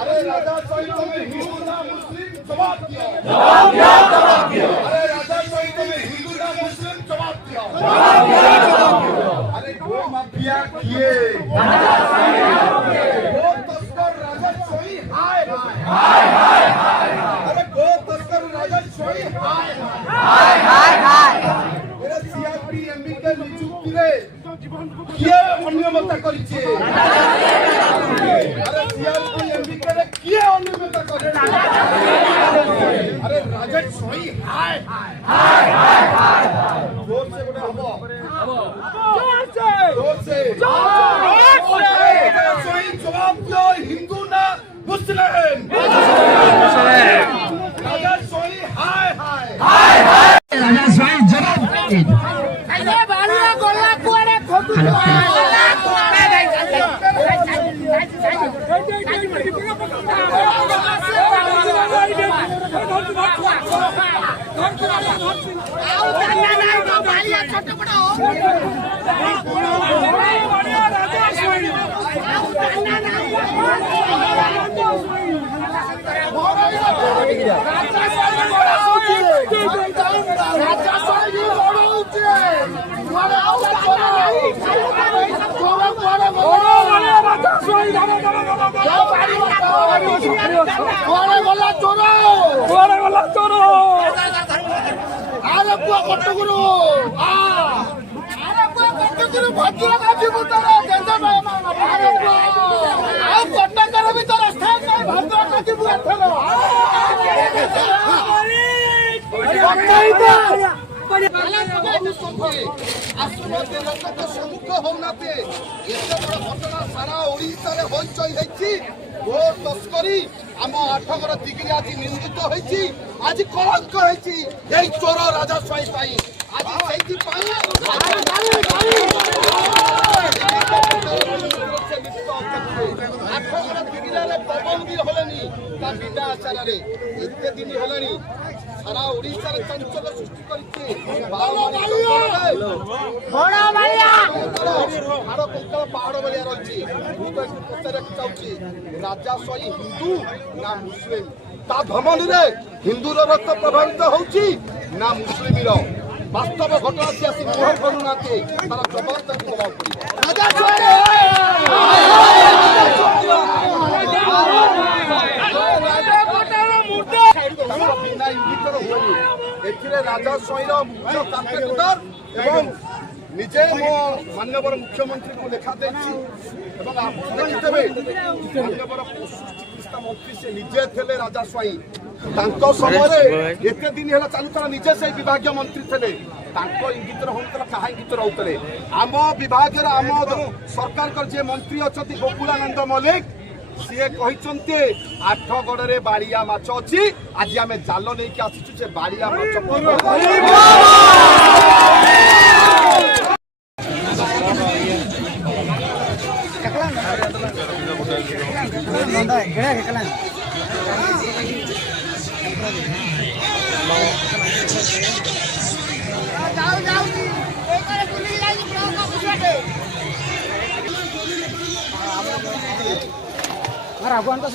अरे राजा सहित में हिंदू ना मुस्लिम जवाब दिया। अरे राजा सहित में हिंदू ना मुस्लिम जवाब दिया। अरे गो माफिया किए, गो तस्कर राजा सोई हाय हाय। अरे गो तस्कर राजा सोई हाय। मेरे सीआरपी एमबी के नियुक्ति रे किए अनियमितता करिছে। अरे सीआरपी एमबी के किए अनियमितता करिছে। अरे राजा सोई हाय जोर से बोले हबो जोर से सोई जवाब दो हिंदू ना मुस्लिम। राजा सोई हाय राजा सोई जवाब अरे बालिया गोला कुआरे खोटू सम्मुख होनाते एते बड़ घटना सारा ओडिशा रे होइचई हेछि। गो तस्करी आम आठगर दिगरी आज निंदित होइछि, आज कलंक होइछि एई चोर राजा स्वाई पाई। आज सेति पाई आठगर दिगरी रे पवन भी होलेनी ता बिना आचार रे एते दिन होलेनी सारा ओडिशा रे चंचल सृष्टि करिछि। बड़ा बालिया हाड़ कंकड़ पहाड़ भलिया रही पचारे चाहूँ राजा सोई हिंदू ना मुस्लिम ता धमनी रे हिंदू रक्त प्रभावित होउची ना मुस्लिम रो वास्तव घटना से आसी मोह करूना तार जवाब तक जवाब पड़ी। राजा सोई बिना इंगितर हुएनी एथिरे राजा सोईर मुख्य कॉन्ट्राक्टर एवं निजे मो माननीय मुख्यमंत्री को लेखा देछि एवं आपण देखिथबे माननीय पशु चिकित्सा मंत्री से निजे थे राजा स्वाई तांको समय एते दिन हेला चालुतला निजे से विभागीय मंत्री थे तांको इंगित होउतला कहा इंगित रहउतले आम विभाग आम सरकार कर जे मंत्री अछती गोकुलानंद मलिक सीए कहते आठगड़ रे बाड़िया माछ अच्छी आज आम जाल नहीं आसीचु से बाड़िया माछ राघवन का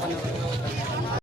Kalau